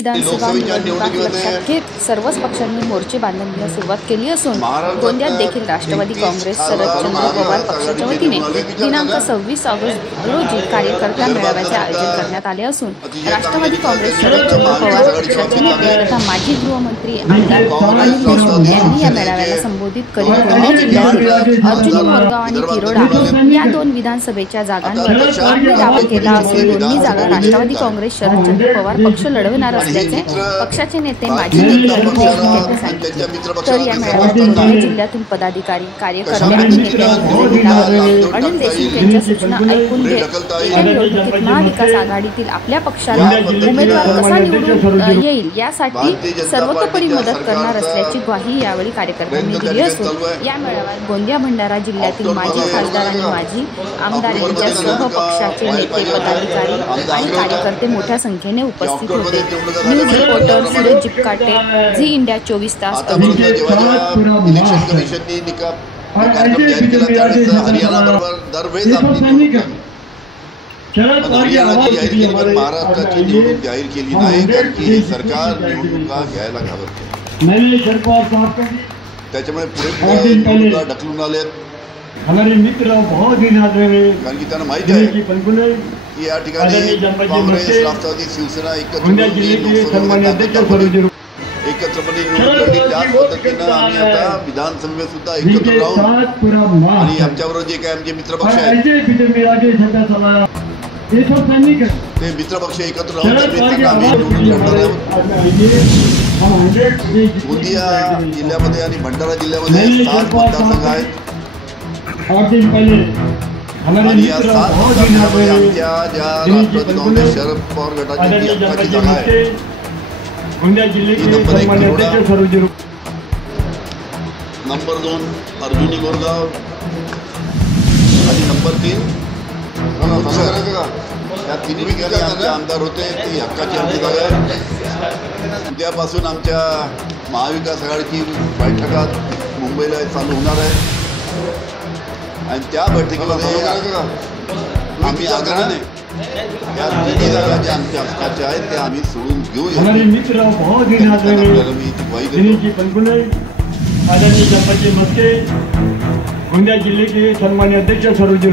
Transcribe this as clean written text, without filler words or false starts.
विधानसभा निवडणुका लक्षात घेत सर्वच पक्षांनी मोर्चे बांधण्यास सुरुवात केली असून गोंदियात देखील राष्ट्रवादी काँग्रेस, शरदचंद्र पवार पक्षाच्या वतीने दिनांक 26 ऑगस्ट रोजी कार्यकर्ता मेळाव्याचे आयोजन करण्यात आले असून राष्ट्रवादी काँग्रेस, शरदचंद्र पवार पक्षाचे नेते तथा माजी गृहमंत्री आमदार अनिल देशमुख यांनी या मेळाव्याला संबोधित करीत गोंदिया जिल्ह्यातील अर्जुनी मोरगाव आणि तिरोडा या 2 विधानसभेच्या जागांवर आपली दावा केला असून दोन्ही जागा राष्ट्रवादी काँग्रेस, शरदचंद्र पवार पक्ष लढवणार असल्याचे पक्षाचे नेते माजी नेते अनिल देशमुख यांनी सांगितले। तर या मेळाव्यात गोंदिया जिल्ह्यातून पदाधिकारी, कार्यकर्ते आणि नेते अनिल देशमुख यांच्या सूचना ऐकून घेत येत्या निवडणुकीत महाविकास आघाडीतील आपल्या पक्षाला उमेदवार कसा निवडून येईल यासाठी सर्वतोपरी मदत करणार असल्याची ग्वाही यावेळी कार्यकर्त्यांनी दिली असून या मेळाव्यात गोंदिया भंडारा जिल्ह्यातील माजी खासदार आणि माजी आमदार यांच्यासह पक्षाचे नेते, पदाधिकारी आणि कार्यकर्ते मोठ्या संख्येने उपस्थित होते। News reporter Suraj Jipkate, Zee India 24 तास। महाराष्ट्राची निवडणूक जाहीर केली नाही कारण की हे सरकार निवडणुका घ्यायला घाबरते, त्याच्यामुळे पुढे निवडणुका ढकलून आलेत। हमारे मित्र बहुत दिन कारण की त्यांना माहिती आहे की या ठिकाणी काँग्रेस, राष्ट्रवादी, शिवसेना एकत्रपणे निवडणूक त्याच पद्धतीनं आम्ही आता विधानसभेत सुद्धा एकत्र राहून आणि आमच्याबरोबर जे काही आमचे मित्रपक्ष आहेत ते मित्रपक्ष एकत्र राहून आम्ही निवडणूक लढणार आहोत। गोंदिया जिल्ह्यामध्ये आणि भंडारा जिल्ह्यामध्ये 7 मतदारसंघ आहेत आणि या 7 मतदारसंघामध्ये आमच्या ज्या राष्ट्रवादी काँग्रेस, शरद पवार गटाची हक्काची जागा आहे नंबर 1 तिरोडा, नंबर 2 अर्जुनी मोरगाव आणि नंबर 3 या तिन्ही ठिकाणी आमचे आमदार होते, ती हक्काची आमची जागा आहे। उद्यापासून आमच्या महाविकास आघाडीची बैठकात मुंबईला चालू होणार आहे आणि त्या बैठकीमध्ये आम्ही आग्रहाने या तिन्ही जागा ज्या आमच्या हक्काच्या आहेत त्या आम्ही सोडून घेऊया। गोंदिया जिले के सम्मानित अध्यक्ष सरोज